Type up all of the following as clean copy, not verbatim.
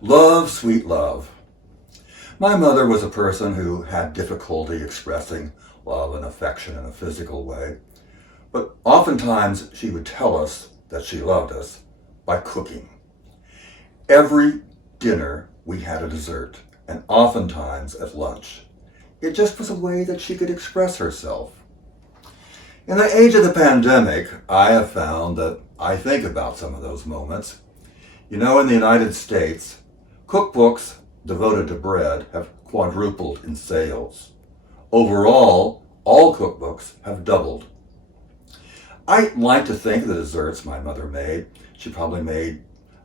Love, sweet love. My mother was a person who had difficulty expressing love and affection in a physical way, but oftentimes she would tell us that she loved us by cooking. Every dinner we had a dessert, and oftentimes at lunch. It just was a way that she could express herself. In the age of the pandemic, I have found that I think about some of those moments. You know, in the United States, cookbooks devoted to bread have quadrupled in sales. Overall, all cookbooks have doubled. I like to think of the desserts my mother made. She probably made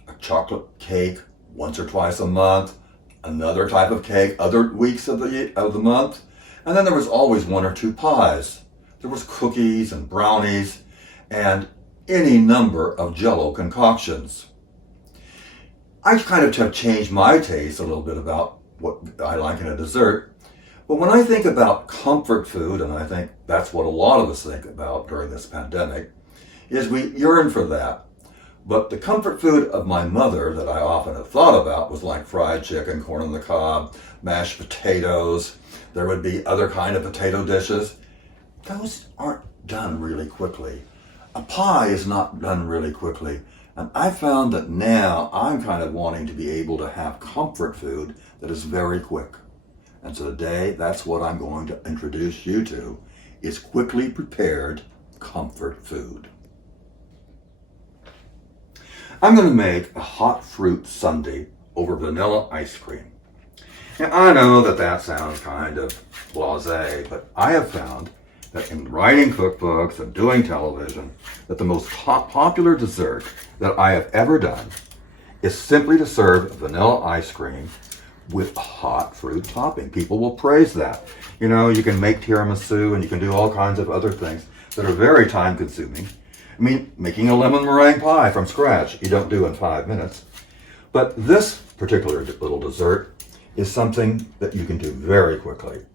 a chocolate cake once or twice a month, another type of cake other weeks of the month, and then there was always one or two pies. There was cookies and brownies and any number of Jell-O concoctions. I kind of have changed my taste a little bit about what I like in a dessert, but when I think about comfort food, and I think that's what a lot of us think about during this pandemic, is we yearn for that. But the comfort food of my mother that I often have thought about was like fried chicken, corn on the cob, mashed potatoes. There would be other kind of potato dishes. Those aren't done really quickly. A pie is not done really quickly. And I found that now I'm kind of wanting to be able to have comfort food that is very quick. And so today, that's what I'm going to introduce you to, is quickly prepared comfort food. I'm going to make a hot fruit sundae over vanilla ice cream. Now, I know that sounds kind of blasé, but I have found that in writing cookbooks and doing television, that the most popular dessert that I have ever done is simply to serve vanilla ice cream with a hot fruit topping. People will praise that. You know, you can make tiramisu and you can do all kinds of other things that are very time consuming. I mean, making a lemon meringue pie from scratch, you don't do in 5 minutes. But this particular little dessert is something that you can do very quickly.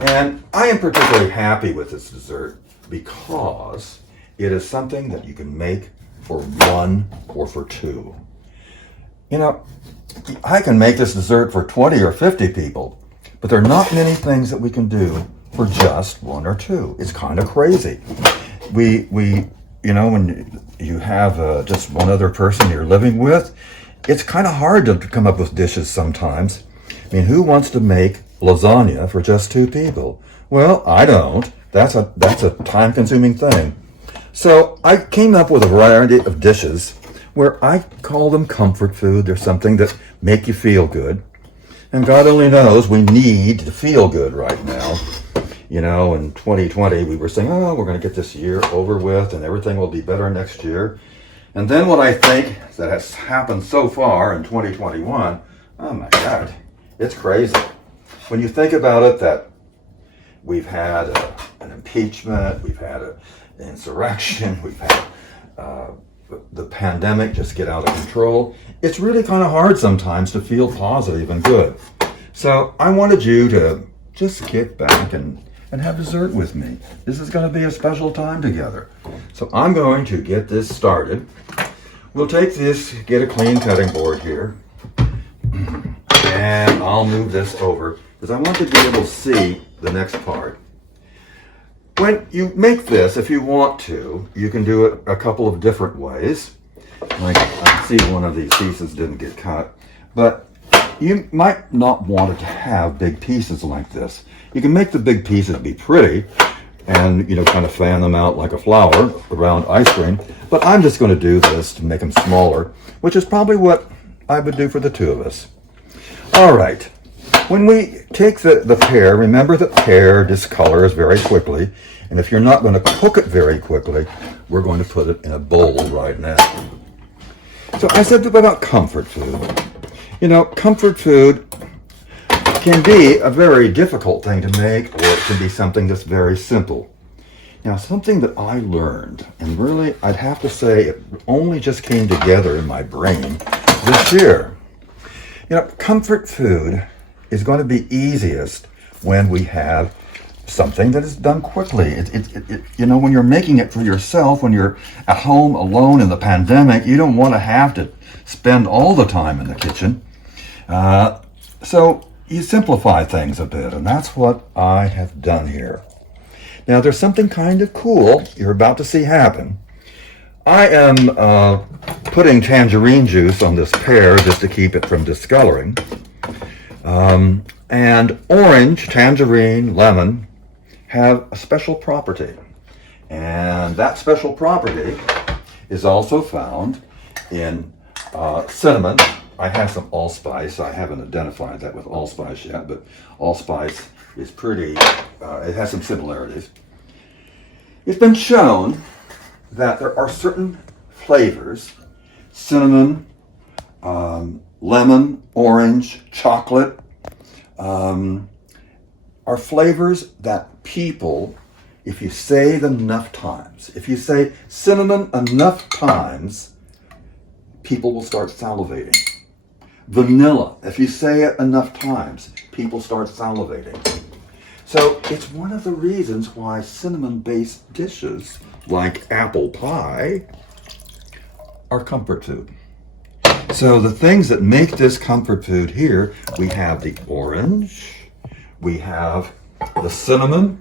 And I am particularly happy with this dessert because it is something that you can make for one or for two. You know, I can make this dessert for 20 or 50 people, but there are not many things that we can do for just one or two. It's kind of crazy. You know, when you have just one other person you're living with, it's kind of hard to come up with dishes sometimes. I mean, who wants to make lasagna for just two people? Well, I don't. That's a time-consuming thing. So I came up with a variety of dishes where I call them comfort food. They're something that make you feel good. And God only knows we need to feel good right now. You know, in 2020, we were saying, oh, we're going to get this year over with and everything will be better next year. And then what I think that has happened so far in 2021, oh my God, it's crazy. When you think about it, that we've had an impeachment, we've had an insurrection, we've had the pandemic just get out of control, it's really kind of hard sometimes to feel positive and good. So I wanted you to just get back and have dessert with me. This is going to be a special time together. So I'm going to get this started. We'll take this, get a clean cutting board here, and I'll move this over because I want to be able to see the next part. When you make this, if you want to, you can do it a couple of different ways. Like I see one of these pieces didn't get cut, but you might not want it to have big pieces like this. You can make the big pieces be pretty and, you know, kind of fan them out like a flower around ice cream. But I'm just going to do this to make them smaller, which is probably what I would do for the two of us. All right. When we take the pear, remember that pear discolors very quickly. And if you're not going to cook it very quickly, we're going to put it in a bowl right now. So I said about comfort food. You know, comfort food can be a very difficult thing to make, or it can be something that's very simple. Now, something that I learned, and really I'd have to say it only just came together in my brain this year. You know, comfort food is going to be easiest when we have something that is done quickly. You know, when you're making it for yourself, when you're at home alone in the pandemic, you don't want to have to spend all the time in the kitchen. So you simplify things a bit, and that's what I have done here. Now there's something kind of cool you're about to see happen. I am putting tangerine juice on this pear just to keep it from discoloring. And orange, tangerine, lemon have a special property. And that special property is also found in cinnamon. I have some allspice. I haven't identified that with allspice yet, but allspice is pretty, it has some similarities. It's been shown that there are certain flavors, cinnamon, lemon, orange, chocolate, are flavors that people, if you say them enough times, if you say cinnamon enough times, people will start salivating. Vanilla, if you say it enough times, people start salivating. So it's one of the reasons why cinnamon-based dishes like apple pie are comfort food. So the things that make this comfort food here, we have the orange, we have the cinnamon,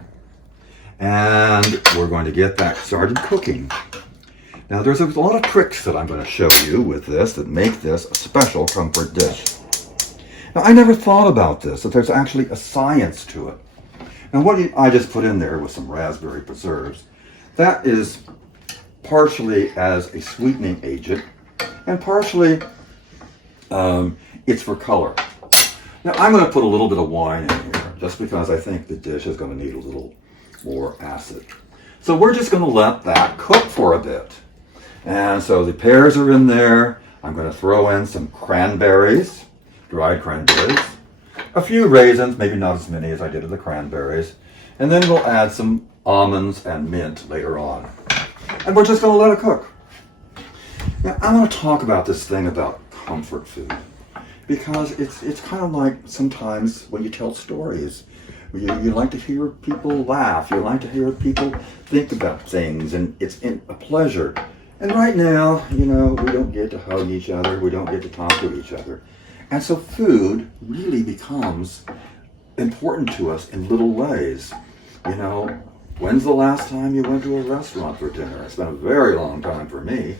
and we're going to get that started cooking. Now there's a lot of tricks that I'm going to show you with this that make this a special comfort dish. Now I never thought about this, that there's actually a science to it. And what I just put in there with some raspberry preserves, that is partially as a sweetening agent, and partially it's for color. Now I'm going to put a little bit of wine in here, just because I think the dish is going to need a little more acid. So we're just going to let that cook for a bit. And so the pears are in there. I'm going to throw in some cranberries, dried cranberries, a few raisins, maybe not as many as I did with the cranberries, and then we'll add some almonds and mint later on. And we're just going to let it cook. Now, I want to talk about this thing about comfort food, because it's kind of like sometimes when you tell stories. You like to hear people laugh. You like to hear people think about things, and it's a pleasure. And right now, we don't get to hug each other. We don't get to talk to each other. And so food really becomes important to us in little ways. When's the last time you went to a restaurant for dinner? It's been a very long time for me.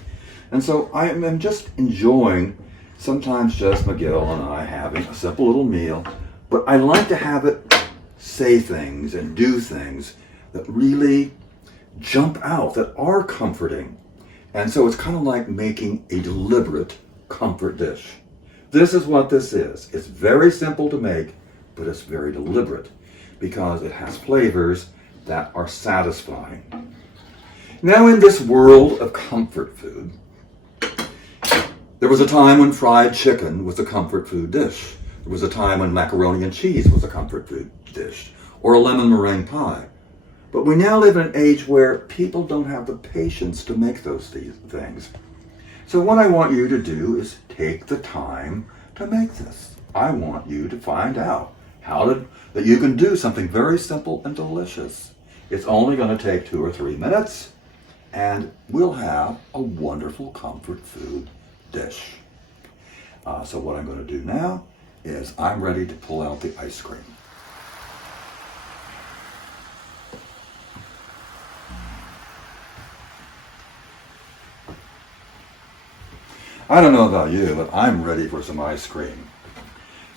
And so I am just enjoying sometimes just McGill and I having a simple little meal. But I like to have it say things and do things that really jump out, that are comforting. And so it's kind of like making a deliberate comfort dish. This is what this is. It's very simple to make, but it's very deliberate because it has flavors that are satisfying. Now in this world of comfort food, there was a time when fried chicken was a comfort food dish. There was a time when macaroni and cheese was a comfort food dish, or a lemon meringue pie. But we now live in an age where people don't have the patience to make those things. So what I want you to do is take the time to make this. I want you to find out that you can do something very simple and delicious. It's only going to take 2 or 3 minutes, and we'll have a wonderful comfort food dish. So what I'm going to do now is I'm ready to pull out the ice cream. I don't know about you, but I'm ready for some ice cream.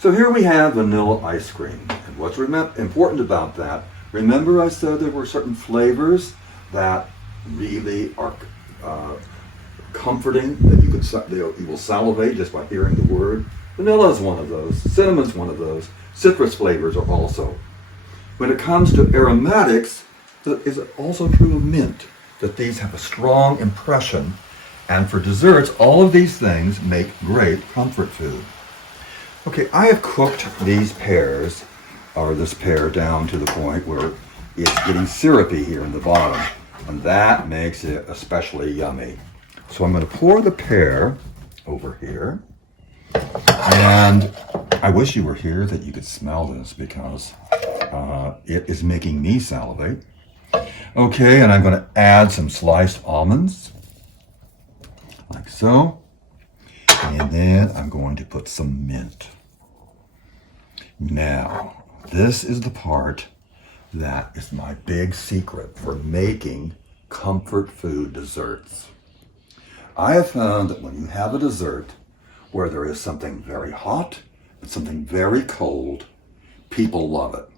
So here we have vanilla ice cream. And what's important about that, remember I said there were certain flavors that really are comforting, that you will salivate just by hearing the word. Vanilla is one of those. Cinnamon's one of those. Citrus flavors are also. When it comes to aromatics, it is also true of mint, that these have a strong impression. And for desserts, all of these things make great comfort food. Okay, I have cooked these pears, or this pear, down to the point where it's getting syrupy here in the bottom. And that makes it especially yummy. So I'm going to pour the pear over here. And I wish you were here that you could smell this, because it is making me salivate. Okay, and I'm going to add some sliced almonds, like so. And then I'm going to put some mint. Now, this is the part that is my big secret for making comfort food desserts. I have found that when you have a dessert where there is something very hot and something very cold, people love it.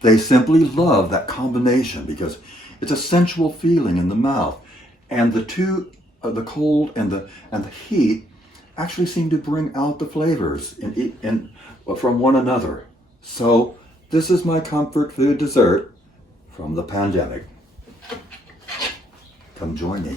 They simply love that combination because it's a sensual feeling in the mouth. And the two, the cold and the heat, actually seem to bring out the flavors from one another. So this is my comfort food dessert from the pandemic. Come join me.